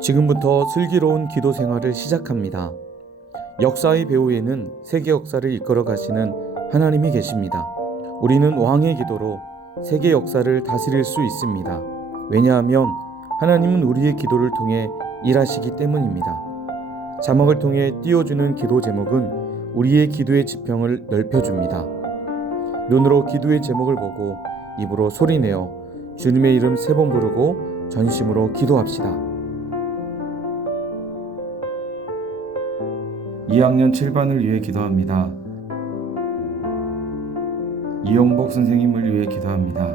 지금부터 슬기로운 기도 생활을 시작합니다. 역사의 배후에는 세계 역사를 이끌어 가시는 하나님이 계십니다. 우리는 왕의 기도로 세계 역사를 다스릴 수 있습니다. 왜냐하면 하나님은 우리의 기도를 통해 일하시기 때문입니다. 자막을 통해 띄워주는 기도 제목은 우리의 기도의 지평을 넓혀줍니다. 눈으로 기도의 제목을 보고 입으로 소리내어 주님의 이름 3번 부르고 전심으로 기도합시다. 2학년 7반을 위해 기도합니다. 이용복 선생님을 위해 기도합니다.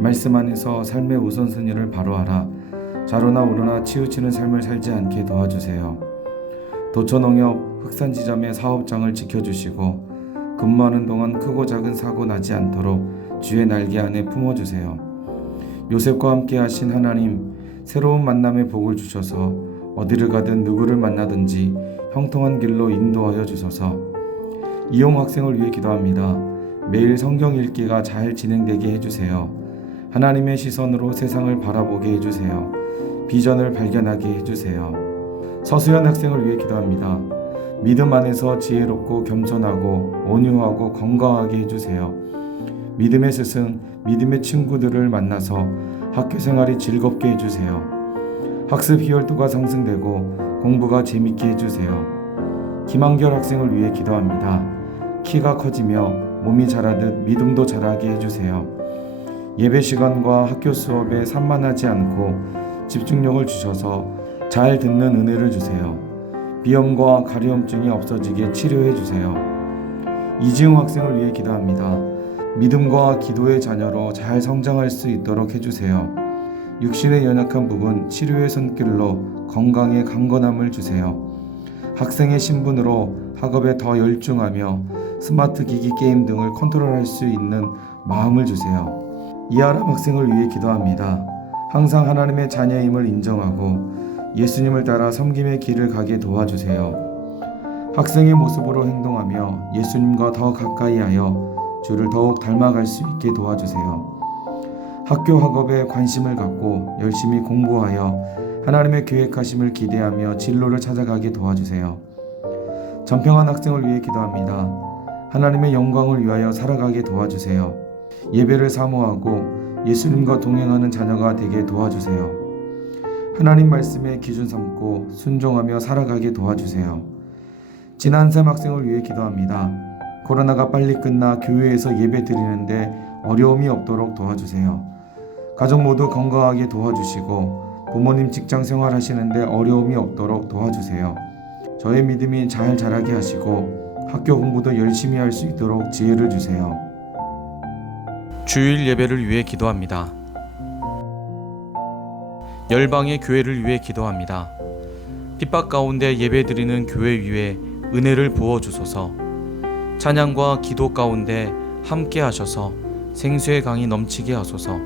말씀 안에서 삶의 우선순위를 바로하라. 좌로나 우로나 치우치는 삶을 살지 않게 도와주세요. 도초농협 흑산지점의 사업장을 지켜주시고 근무하는 동안 크고 작은 사고 나지 않도록 주의 날개 안에 품어주세요. 요셉과 함께 하신 하나님, 새로운 만남의 복을 주셔서 어디를 가든 누구를 만나든지 형통한 길로 인도하여 주소서. 이용 학생을 위해 기도합니다. 매일 성경 읽기가 잘 진행되게 해주세요. 하나님의 시선으로 세상을 바라보게 해주세요. 비전을 발견하게 해주세요. 서수연 학생을 위해 기도합니다. 믿음 안에서 지혜롭고 겸손하고 온유하고 건강하게 해주세요. 믿음의 스승, 믿음의 친구들을 만나서 학교 생활이 즐겁게 해주세요. 학습 희열도가 상승되고 공부가 재밌게 해주세요. 김한결 학생을 위해 기도합니다. 키가 커지며 몸이 자라듯 믿음도 자라게 해주세요. 예배 시간과 학교 수업에 산만하지 않고 집중력을 주셔서 잘 듣는 은혜를 주세요. 비염과 가려움증이 없어지게 치료해 주세요. 이지웅 학생을 위해 기도합니다. 믿음과 기도의 자녀로 잘 성장할 수 있도록 해주세요. 육신의 연약한 부분 치료의 손길로 건강에 강건함을 주세요. 학생의 신분으로 학업에 더 열중하며 스마트 기기 게임 등을 컨트롤할 수 있는 마음을 주세요. 이아람 학생을 위해 기도합니다. 항상 하나님의 자녀임을 인정하고 예수님을 따라 섬김의 길을 가게 도와주세요. 학생의 모습으로 행동하며 예수님과 더 가까이 하여 주를 더욱 닮아갈 수 있게 도와주세요. 학교 학업에 관심을 갖고 열심히 공부하여 하나님의 계획하심을 기대하며 진로를 찾아가게 도와주세요. 전평한 학생을 위해 기도합니다. 하나님의 영광을 위하여 살아가게 도와주세요. 예배를 사모하고 예수님과 동행하는 자녀가 되게 도와주세요. 하나님 말씀에 기준 삼고 순종하며 살아가게 도와주세요. 진한샘 학생을 위해 기도합니다. 코로나가 빨리 끝나 교회에서 예배 드리는데 어려움이 없도록 도와주세요. 가족 모두 건강하게 도와주시고 부모님 직장 생활 하시는데 어려움이 없도록 도와주세요. 저의 믿음이 잘 자라게 하시고 학교 공부도 열심히 할 수 있도록 지혜를 주세요. 주일 예배를 위해 기도합니다. 열방의 교회를 위해 기도합니다. 핍박 가운데 예배드리는 교회 위에 은혜를 부어주소서. 찬양과 기도 가운데 함께 하셔서 생수의 강이 넘치게 하소서.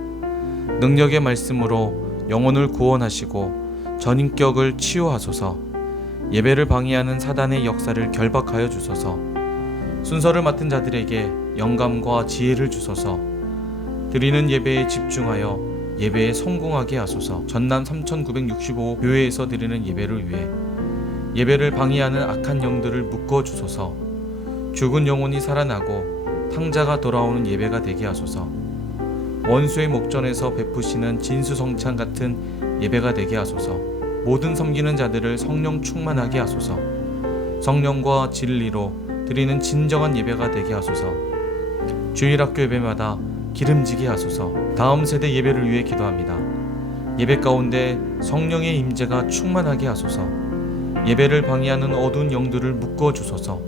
능력의 말씀으로 영혼을 구원하시고 전인격을 치유하소서. 예배를 방해하는 사단의 역사를 결박하여 주소서. 순서를 맡은 자들에게 영감과 지혜를 주소서. 드리는 예배에 집중하여 예배에 성공하게 하소서. 전남 3965 교회에서 드리는 예배를 위해 예배를 방해하는 악한 영들을 묶어 주소서. 죽은 영혼이 살아나고 탕자가 돌아오는 예배가 되게 하소서. 원수의 목전에서 베푸시는 진수성찬 같은 예배가 되게 하소서. 모든 섬기는 자들을 성령 충만하게 하소서. 성령과 진리로 드리는 진정한 예배가 되게 하소서. 주일학교 예배마다 기름지게 하소서. 다음 세대 예배를 위해 기도합니다. 예배 가운데 성령의 임재가 충만하게 하소서. 예배를 방해하는 어두운 영들을 묶어 주소서.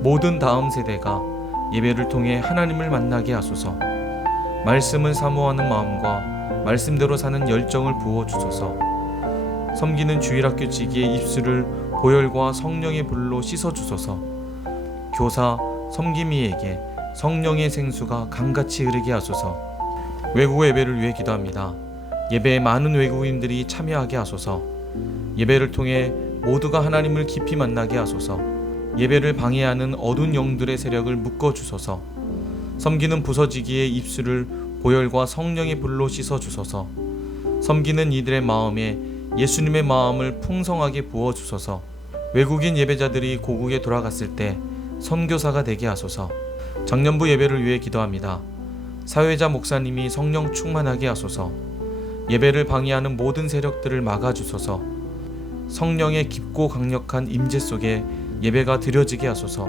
모든 다음 세대가 예배를 통해 하나님을 만나게 하소서. 말씀을 사모하는 마음과 말씀대로 사는 열정을 부어 주소서. 섬기는 주일학교 지기의 입술을 보혈과 성령의 불로 씻어 주소서. 교사 섬김이에게 성령의 생수가 강같이 흐르게 하소서. 외국어 예배를 위해 기도합니다. 예배에 많은 외국인들이 참여하게 하소서. 예배를 통해 모두가 하나님을 깊이 만나게 하소서. 예배를 방해하는 어두운 영들의 세력을 묶어 주소서. 섬기는 부서지기의 입술을 보혈과 성령의 불로 씻어 주소서. 섬기는 이들의 마음에 예수님의 마음을 풍성하게 부어주소서. 외국인 예배자들이 고국에 돌아갔을 때 선교사가 되게 하소서. 장년부 예배를 위해 기도합니다. 사회자 목사님이 성령 충만하게 하소서. 예배를 방해하는 모든 세력들을 막아주소서. 성령의 깊고 강력한 임재 속에 예배가 드려지게 하소서.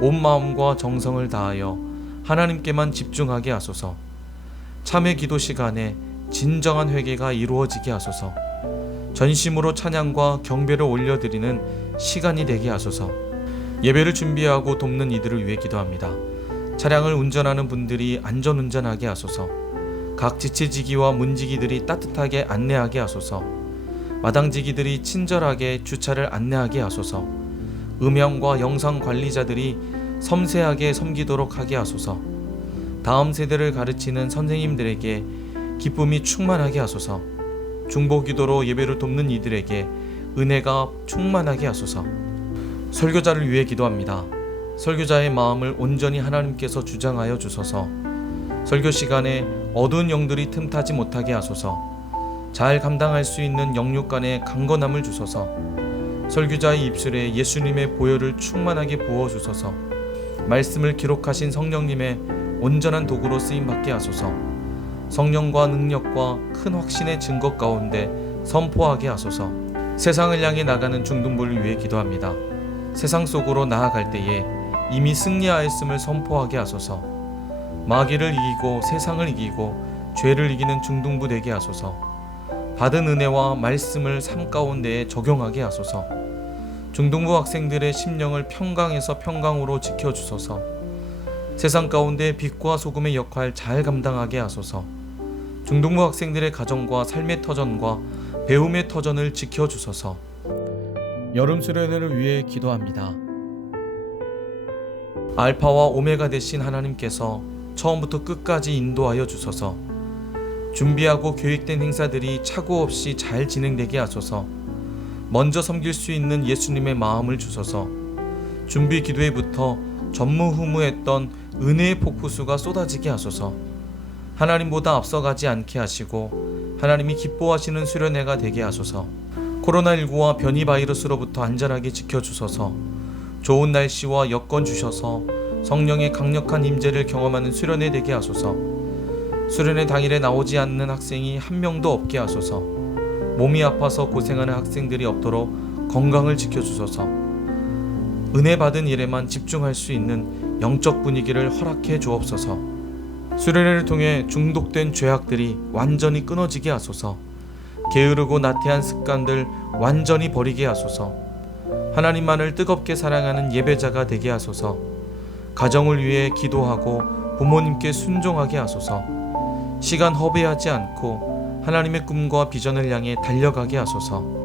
온 마음과 정성을 다하여 하나님께만 집중하게 하소서. 참회 기도 시간에 진정한 회개가 이루어지게 하소서. 전심으로 찬양과 경배를 올려드리는 시간이 되게 하소서. 예배를 준비하고 돕는 이들을 위해 기도합니다. 차량을 운전하는 분들이 안전운전하게 하소서. 각 지체지기와 문지기들이 따뜻하게 안내하게 하소서. 마당지기들이 친절하게 주차를 안내하게 하소서. 음향과 영상 관리자들이 섬세하게 섬기도록 하게 하소서. 다음 세대를 가르치는 선생님들에게 기쁨이 충만하게 하소서. 중보기도로 예배를 돕는 이들에게 은혜가 충만하게 하소서. 설교자를 위해 기도합니다. 설교자의 마음을 온전히 하나님께서 주장하여 주소서. 설교 시간에 어두운 영들이 틈타지 못하게 하소서. 잘 감당할 수 있는 영육간의 강건함을 주소서. 설교자의 입술에 예수님의 보혈을 충만하게 부어주소서. 말씀을 기록하신 성령님의 온전한 도구로 쓰임받게 하소서. 성령과 능력과 큰 확신의 증거 가운데 선포하게 하소서. 세상을 향해 나가는 중등부를 위해 기도합니다. 세상 속으로 나아갈 때에 이미 승리하였음을 선포하게 하소서. 마귀를 이기고 세상을 이기고 죄를 이기는 중등부 되게 하소서. 받은 은혜와 말씀을 삶 가운데에 적용하게 하소서. 중등부 학생들의 심령을 평강에서 평강으로 지켜주소서. 세상 가운데 빛과 소금의 역할 잘 감당하게 하소서. 중등부 학생들의 가정과 삶의 터전과 배움의 터전을 지켜주소서. 여름 수련회를 위해 기도합니다. 알파와 오메가 되신 하나님께서 처음부터 끝까지 인도하여 주소서. 준비하고 계획된 행사들이 착오 없이 잘 진행되게 하소서. 먼저 섬길 수 있는 예수님의 마음을 주소서. 준비 기도회부터 전무후무했던 은혜의 폭포수가 쏟아지게 하소서. 하나님보다 앞서가지 않게 하시고 하나님이 기뻐하시는 수련회가 되게 하소서. 코로나19와 변이 바이러스로부터 안전하게 지켜주소서. 좋은 날씨와 여건 주셔서 성령의 강력한 임재를 경험하는 수련회 되게 하소서. 수련회 당일에 나오지 않는 학생이 한 명도 없게 하소서. 몸이 아파서 고생하는 학생들이 없도록 건강을 지켜주소서. 은혜 받은 일에만 집중할 수 있는 영적 분위기를 허락해 주옵소서. 수련회를 통해 중독된 죄악들이 완전히 끊어지게 하소서. 게으르고 나태한 습관들 완전히 버리게 하소서. 하나님만을 뜨겁게 사랑하는 예배자가 되게 하소서. 가정을 위해 기도하고 부모님께 순종하게 하소서. 시간 허비하지 않고 하나님의 꿈과 비전을 향해 달려가게 하소서.